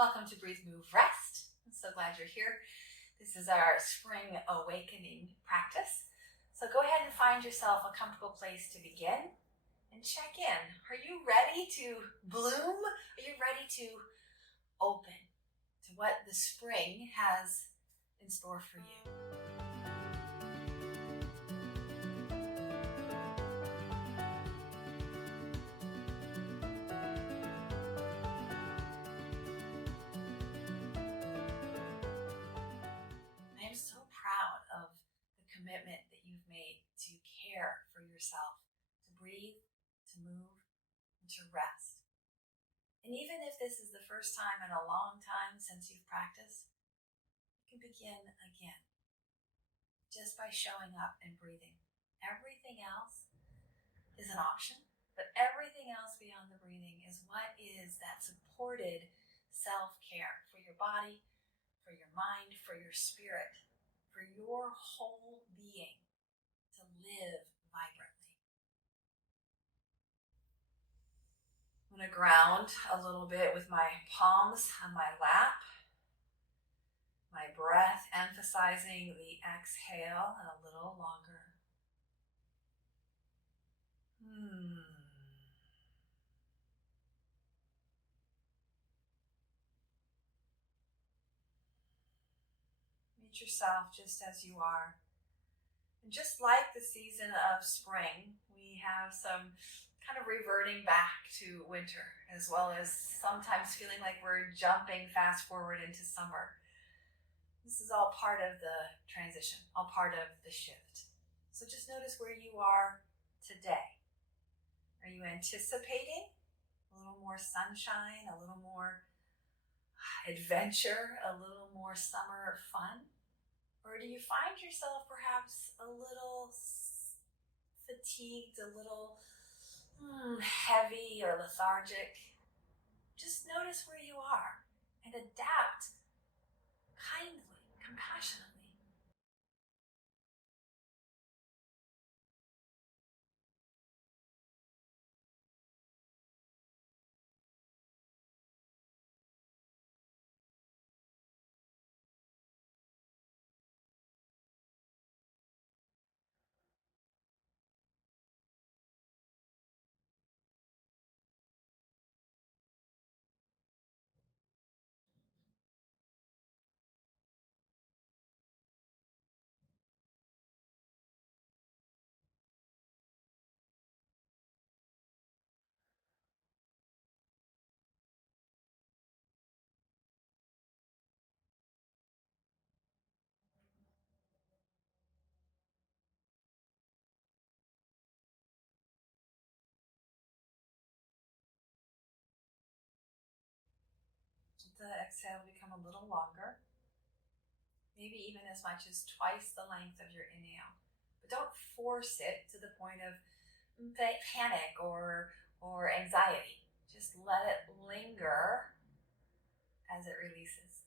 Welcome to Breathe, Move, Rest. I'm so glad you're here. This is our spring awakening practice. So go ahead and find yourself a comfortable place to begin and check in. Are you ready to bloom? Are you ready to open to what the spring has in store for you? I am so proud of the commitment that you've made to care for yourself, to breathe, to move, and to rest. And even if this is the first time in a long time since you've practiced, you can begin again just by showing up and breathing. Everything else is an option, but everything else beyond the breathing is what is that supported self-care for your body, for your mind, for your spirit, for your whole being to live vibrantly. I'm going to ground a little bit with my palms on my lap, my breath emphasizing the exhale and a little longer. Meet yourself just as you are. And just like the season of spring, we have some kind of reverting back to winter, as well as sometimes feeling like we're jumping fast forward into summer. This is all part of the transition, all part of the shift. So just notice where you are today. Are you anticipating a little more sunshine, a little more adventure, a little more summer fun? Or do you find yourself perhaps a little fatigued, a little heavy or lethargic? Just notice where you are and adapt kindly, compassionately. The exhale become a little longer, maybe even as much as twice the length of your inhale. But don't force it to the point of panic or anxiety. Just let it linger as it releases.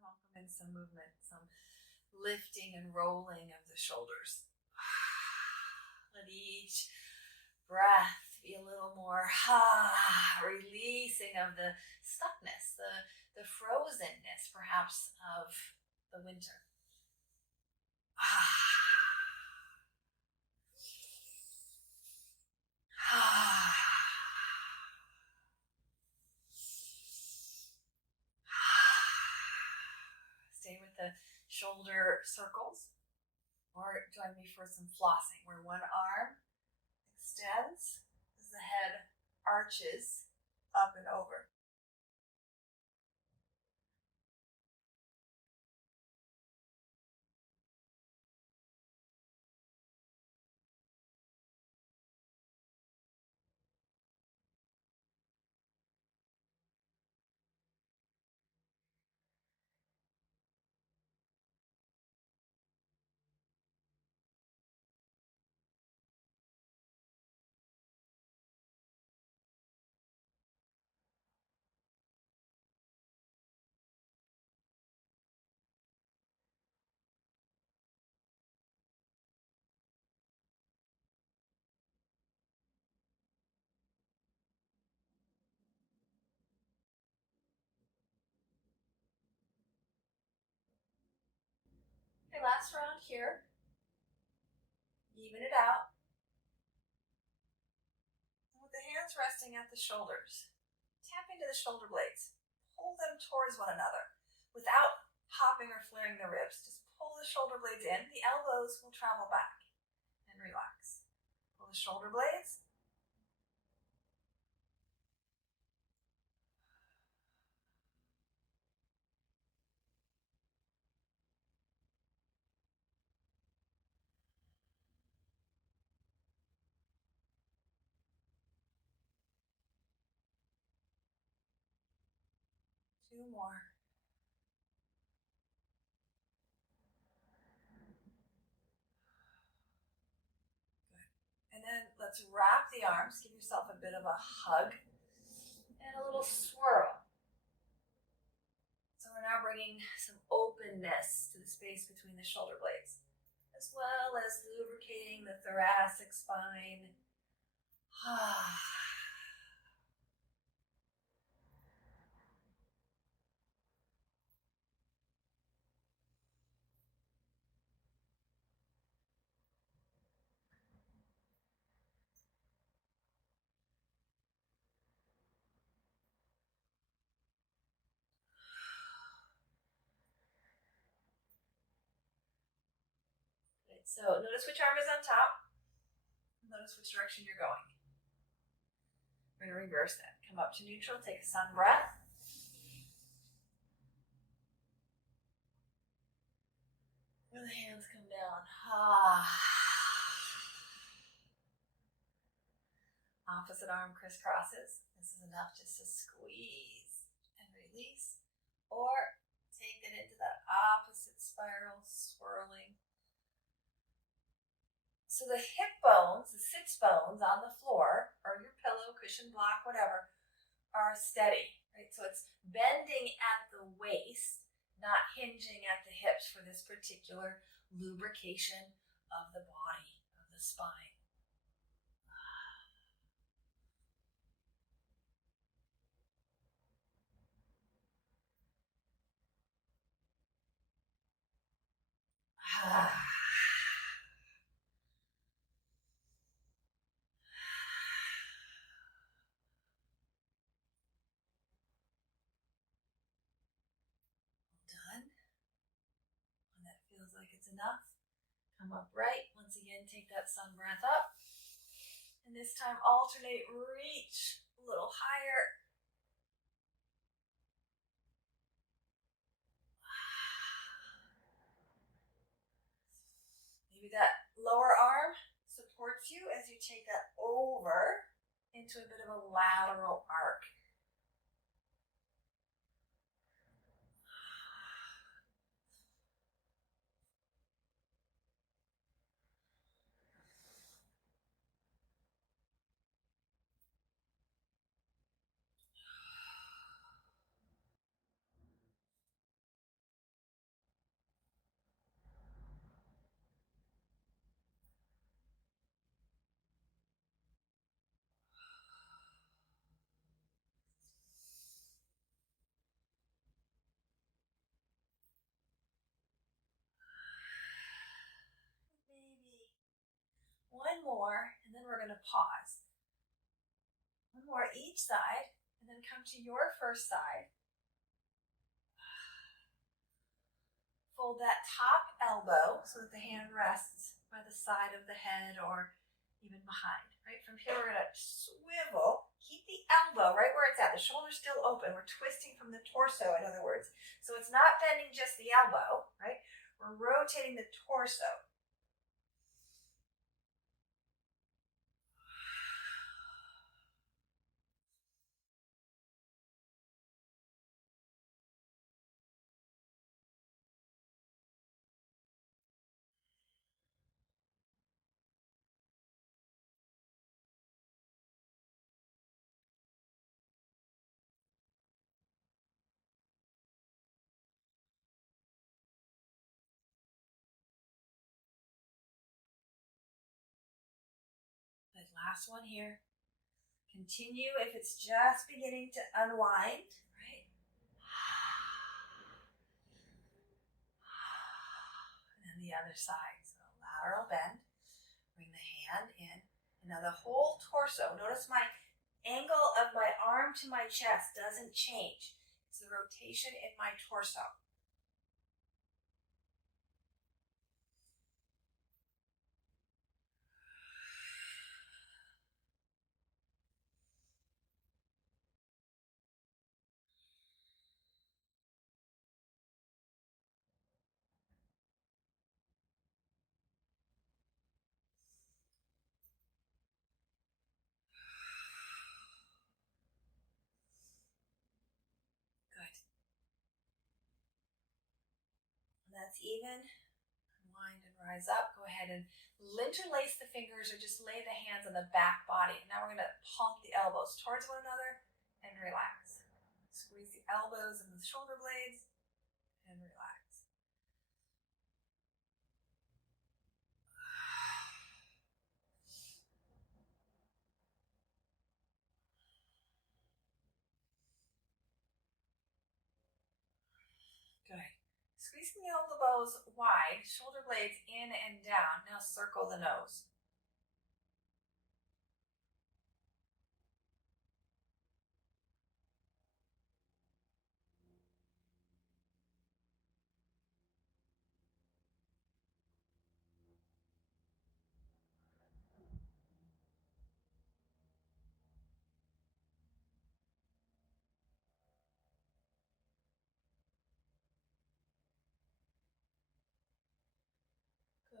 Welcome in some movement, some lifting and rolling of the shoulders. Let each breath be a little more releasing of the stuckness, the frozenness perhaps of the winter. the shoulder circles, or join me for some flossing where one arm extends as the head arches up and over. Okay, last round here. Even it out. And with the hands resting at the shoulders, tap into the shoulder blades. Pull them towards one another without popping or flaring the ribs. Just pull the shoulder blades in. The elbows will travel back and relax. Pull the shoulder blades. Two more. And then let's wrap the arms. Give yourself a bit of a hug and a little swirl. So we're now bringing some openness to the space between the shoulder blades, as well as lubricating the thoracic spine. Right, so notice which arm is on top. Notice which direction you're going. We're going to reverse that. Come up to neutral, take a sun breath. And the hands come down. Opposite arm crisscrosses. This is enough just to squeeze and release. Or take it into that opposite spiral, swirling. So the hip bones, the sits bones on the floor, or your pillow, cushion, block, whatever, are steady, right? So it's bending at the waist, not hinging at the hips for this particular lubrication of the body, of the spine. Done. When that feels like it's enough, come upright. Once again, take that sun breath up. And this time alternate, reach a little higher. Maybe that lower arm supports you as you take that over into a bit of a lateral arc. Maybe one more, and then we're going to pause. One more each side, and then come to your first side. fold that top elbow so that the hand rests by the side of the head or even behind, right? From here, we're gonna swivel, keep the elbow right where it's at. The shoulder's still open. We're twisting from the torso, in other words. So it's not bending just the elbow, right? We're rotating the torso. Good, last one here. Continue if it's just beginning to unwind, right? And then the other side. So lateral bend. Bring the hand in. And now the whole torso. Notice my angle of my arm to my chest doesn't change. It's the rotation in my torso. Good. And that's even. Unwind and rise up. Go ahead and interlace the fingers or just lay the hands on the back body. Now we're going to palm the elbows towards one another and relax. Squeeze the elbows and the shoulder blades and relax. Good. Squeezing the elbows wide, shoulder blades in and down. Now circle the nose.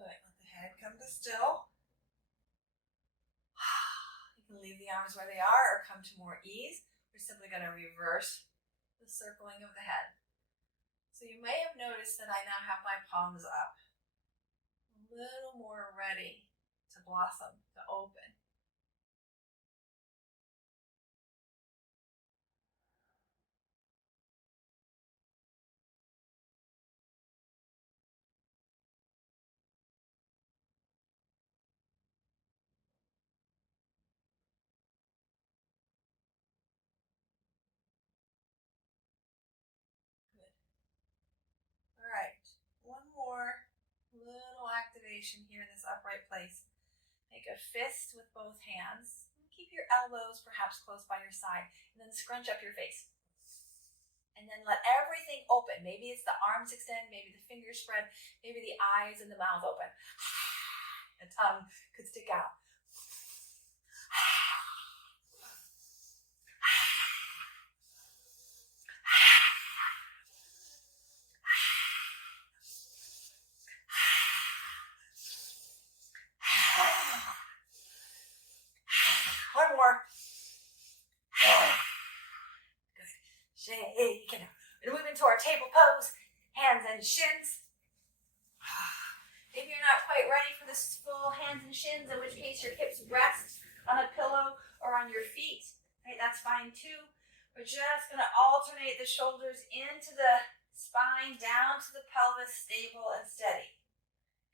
Good. Let the head come to still. You can leave the arms where they are or come to more ease. We're simply going to reverse the circling of the head. So you may have noticed that I now have my palms up, a little more ready to blossom, to open. Good. All right, one more little activation here in this upright place. Make a fist with both hands. Keep your elbows perhaps close by your side, and then scrunch up your face. And then let everything open. Maybe it's the arms extend, maybe the fingers spread, maybe the eyes and the mouth open. The tongue could stick out. One more. Good. Shake it out. We're moving to our table pose. Hands and shins. Maybe you're not quite ready for this full hands and shins, in which case your hips rest on a pillow or on your feet. Right, that's fine too. We're just going to alternate the shoulders into the spine, down to the pelvis, stable and steady.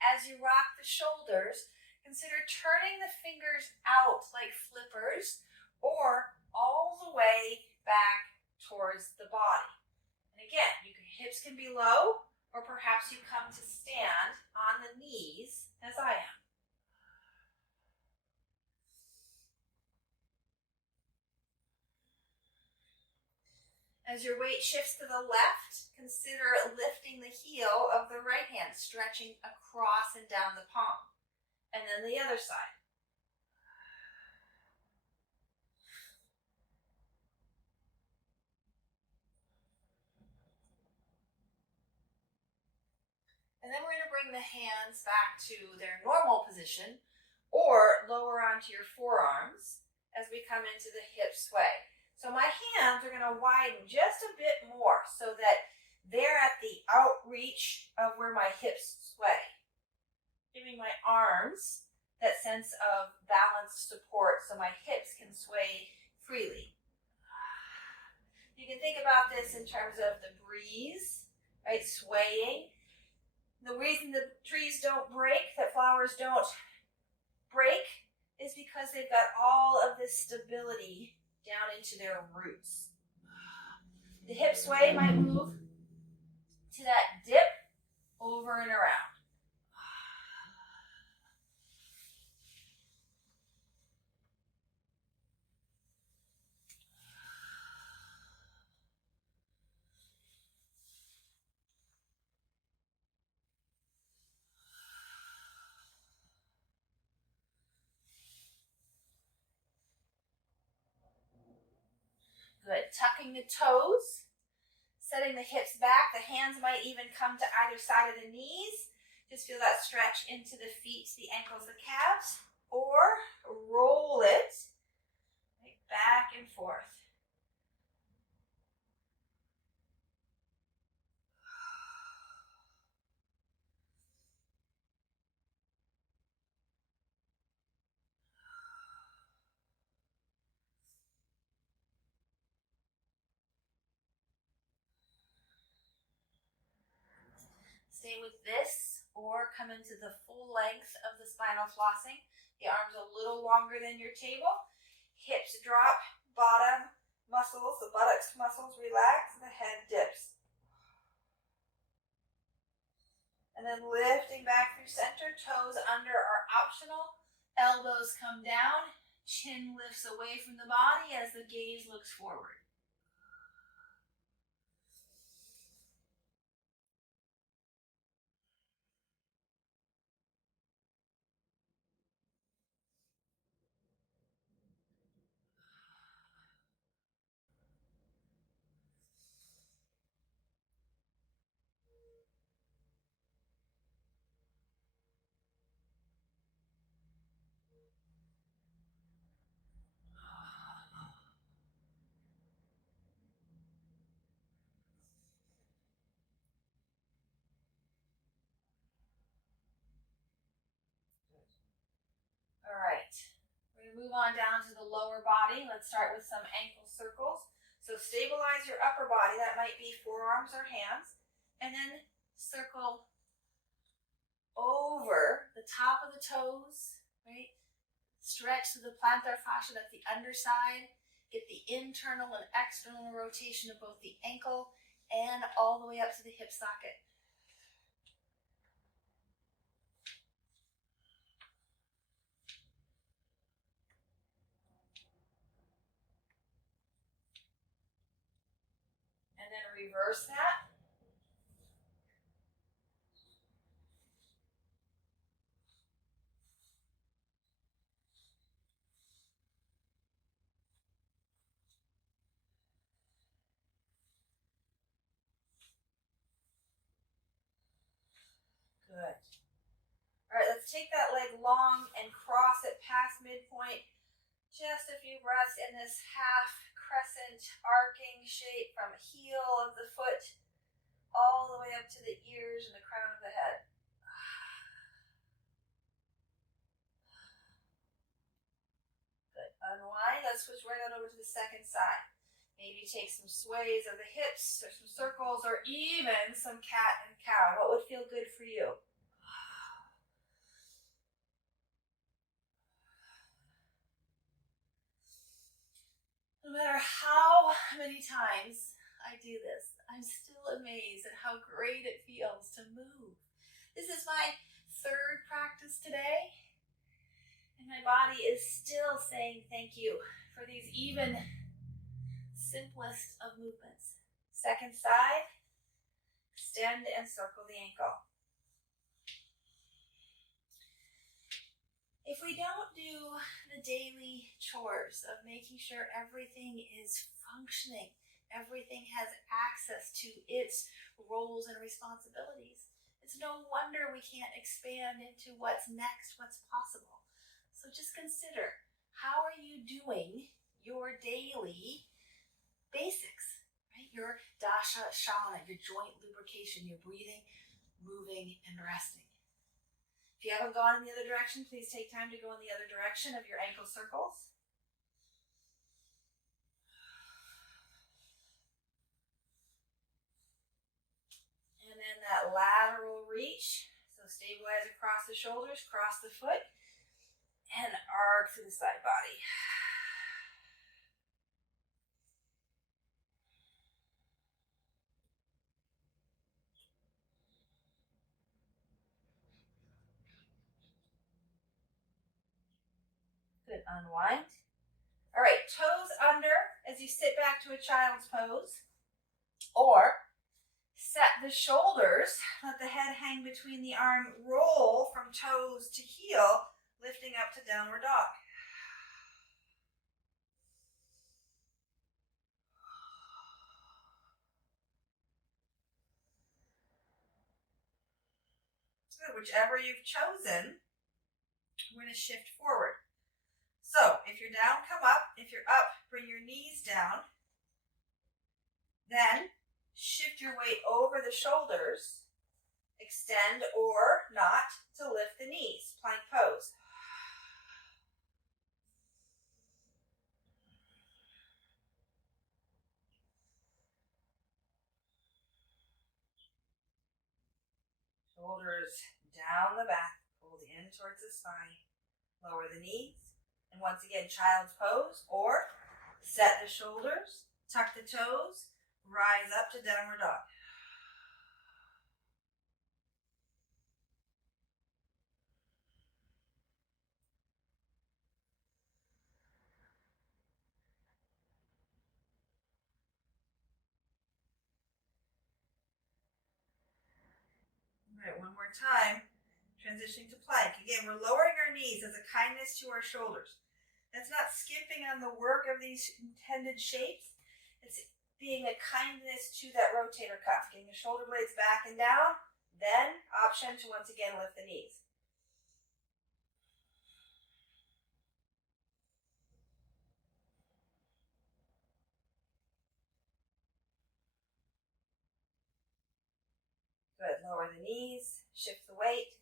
As you rock the shoulders, consider turning the fingers out like flippers or all the way back towards the body. And again, hips can be low, or perhaps you come to stand on the knees as I am. As your weight shifts to the left, consider lifting the heel of the right hand, stretching across and down the palm. And then the other side. And then we're going to bring the hands back to their normal position or lower onto your forearms as we come into the hip sway. So my hands are going to widen just a bit more so that they're at the outreach of where my hips sway, giving my arms that sense of balanced support so my hips can sway freely. You can think about this in terms of the breeze, right, swaying. The reason the trees don't break, that flowers don't break, is because they've got all of this stability down into their roots. The hip sway might move to that dip over and around. Good. Tucking the toes, setting the hips back. The hands might even come to either side of the knees. Just feel that stretch into the feet, the ankles, the calves. Or roll it right, back and forth. Stay with this or come into the full length of the spinal flossing. The arms a little longer than your table. Hips drop, bottom muscles, the buttocks muscles relax, the head dips. And then lifting back through center, toes under are optional. Elbows come down, chin lifts away from the body as the gaze looks forward. All right, we're going to move on down to the lower body. Let's start with some ankle circles. So stabilize your upper body. That might be forearms or hands. And then circle over the top of the toes, right? Stretch to the plantar fascia, that's the underside. Get the internal and external rotation of both the ankle and all the way up to the hip socket. And then reverse that. Good. All right, let's take that leg long and cross it past midpoint. Just a few breaths in this half crescent arcing shape from heel of the foot all the way up to the ears and the crown of the head. Good. Unwind. Let's switch right on over to the second side. Maybe take some sways of the hips or some circles or even some cat and cow. What would feel good for you? No matter how many times I do this, I'm still amazed at how great it feels to move. This is my third practice today, and my body is still saying thank you for these even simplest of movements. Second side, extend and circle the ankle. If we don't do the daily chores of making sure everything is functioning, everything has access to its roles and responsibilities, it's no wonder we can't expand into what's next, what's possible. So just consider, how are you doing your daily basics, right? Your dasha, shalana, your joint lubrication, your breathing, moving, and resting. If you haven't gone in the other direction, please take time to go in the other direction of your ankle circles. And then that lateral reach. So stabilize across the shoulders, cross the foot, and arc through the side body. Good, unwind. All right, toes under as you sit back to a child's pose. Or set the shoulders, let the head hang between the arm, roll from toes to heel, lifting up to downward dog. Good, whichever you've chosen, we're going to shift forward. So if you're down, come up. If you're up, bring your knees down. Then shift your weight over the shoulders, extend or not to lift the knees, plank pose. Shoulders down the back, pulled in towards the spine. Lower the knees. And once again, child's pose, or set the shoulders, tuck the toes, rise up to downward dog. All right, one more time. Transitioning to plank. Again, we're lowering our knees as a kindness to our shoulders. That's not skimping on the work of these intended shapes. It's being a kindness to that rotator cuff. Getting the shoulder blades back and down. Then, option to once again lift the knees. Good. Lower the knees. Shift the weight.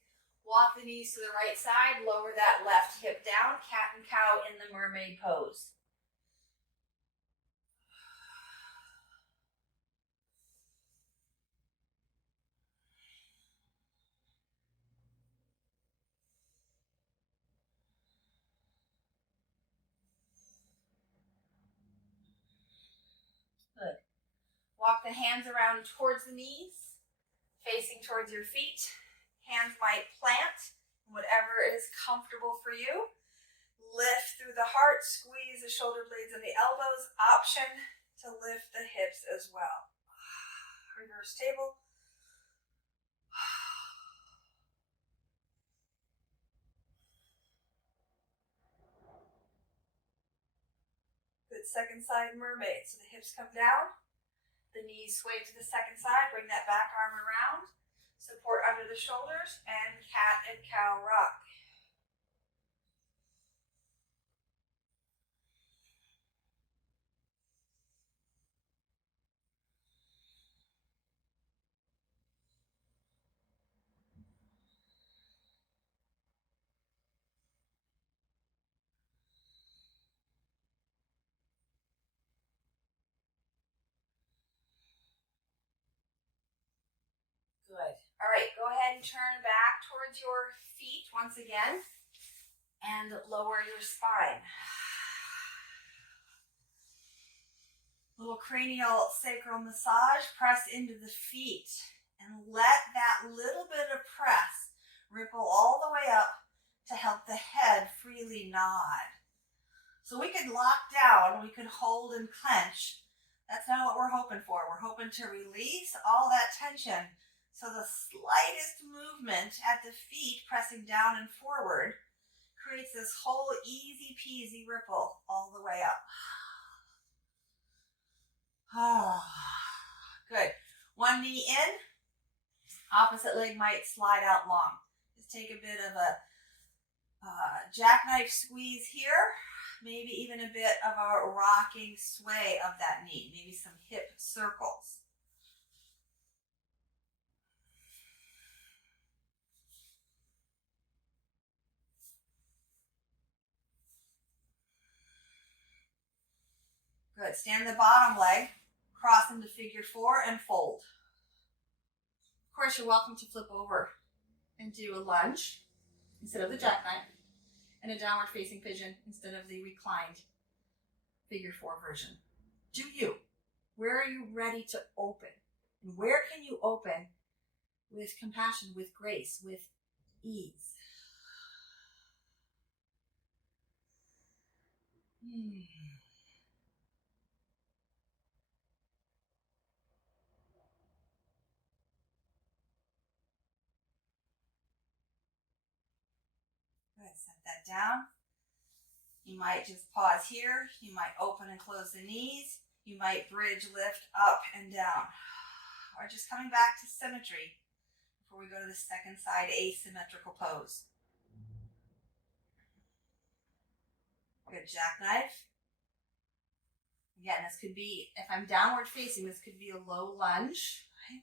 Walk the knees to the right side. Lower that left hip down. Cat and cow in the mermaid pose. Good. Walk the hands around towards the knees, facing towards your feet. Hands might plant, whatever is comfortable for you. Lift through the heart, squeeze the shoulder blades and the elbows. Option to lift the hips as well. Reverse table. Good, second side mermaid. So the hips come down, the knees sway to the second side, bring that back arm around, support under the shoulders, and cat and cow rock. Good. All right, go ahead and turn back towards your feet once again and lower your spine. Little cranial sacral massage. Press into the feet and let that little bit of press ripple all the way up to help the head freely nod. So we could lock down, we could hold and clench, That's not what we're hoping for. We're hoping to release all that tension. So the slightest movement at the feet, pressing down and forward, creates this whole easy peasy ripple all the way up. Good. One knee in, opposite leg might slide out long. Just take a bit of a jackknife squeeze here, maybe even a bit of a rocking sway of that knee, maybe some hip circles. Good. Stand the bottom leg, cross into figure 4 and fold. Of course, you're welcome to flip over and do a lunge instead of the jackknife, and a downward facing pigeon instead of the reclined figure 4 version. Do you? Where are you ready to open? And where can you open with compassion, with grace, with ease? Good. Set that down. You might just pause here. You might open and close the knees. You might bridge, lift up and down. Or just coming back to symmetry before we go to the second side asymmetrical pose. Good. Jackknife. Again, this could be, if I'm downward facing, this could be a low lunge. Right?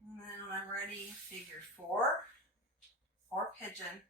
And then when I'm ready, figure 4 or pigeon.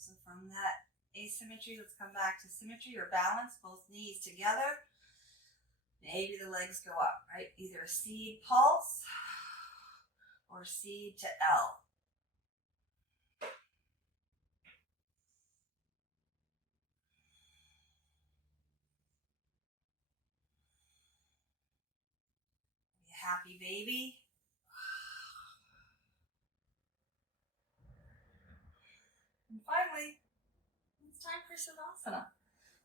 So from that asymmetry, let's come back to symmetry or balance, both knees together. Maybe the legs go up, right? Either seed pulse or seed to L. Be a happy baby. And finally, it's time for Savasana.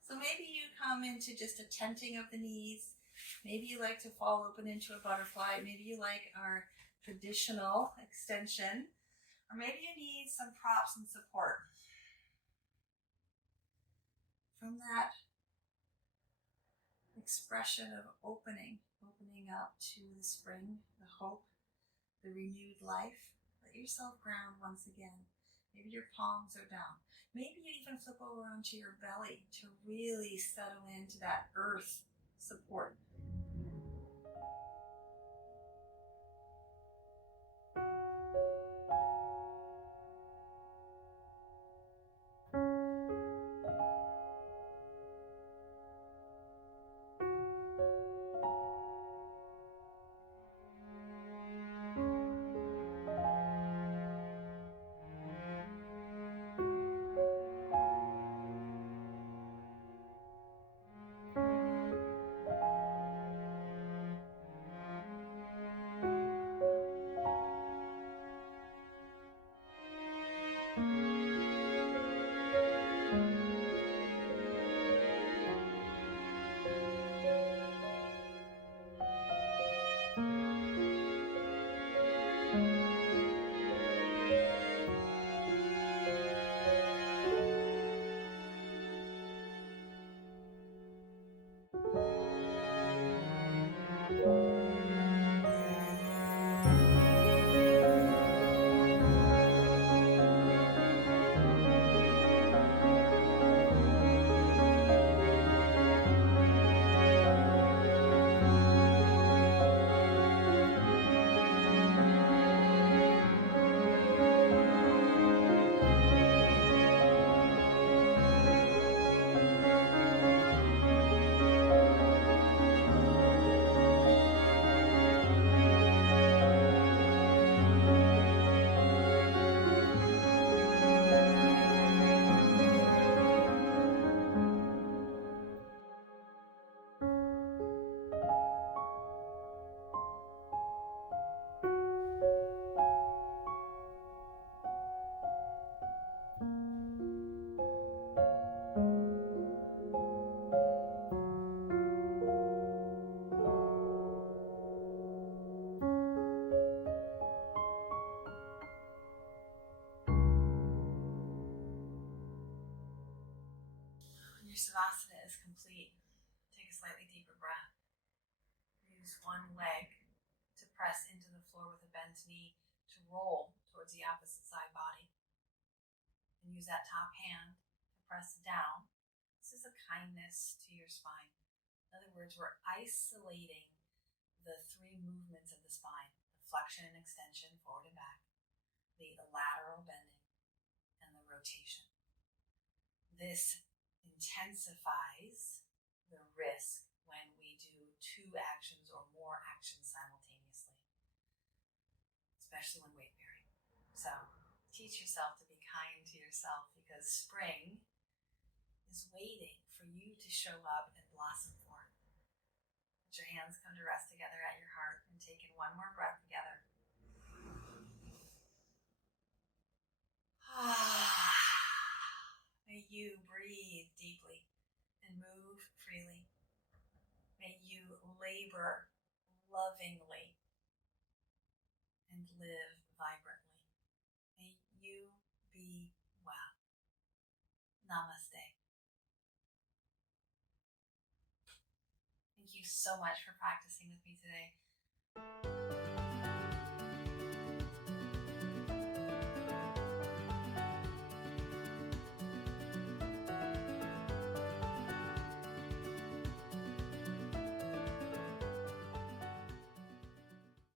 So maybe you come into just a tenting of the knees. Maybe you like to fall open into a butterfly. Maybe you like our traditional extension. Or maybe you need some props and support. From that expression of opening up to the spring, the hope, the renewed life, let yourself ground once again. Maybe your palms are down. Maybe you even flip over onto your belly to really settle into that earth support. slightly deeper breath. Use one leg to press into the floor with a bent knee to roll towards the opposite side body. And use that top hand to press down. This is a kindness to your spine. In other words, we're isolating the three movements of the spine: the flexion and extension, forward and back, the lateral bending, and the rotation. This intensifies the risk when we do two actions or more actions simultaneously, especially when weight bearing. So teach yourself to be kind to yourself, because spring is waiting for you to show up and blossom forth. Let your hands come to rest together at your heart and take in one more breath together. May you breathe deeply and move freely. May you labor lovingly and live vibrantly. May you be well. Namaste. Thank you so much for practicing with me today.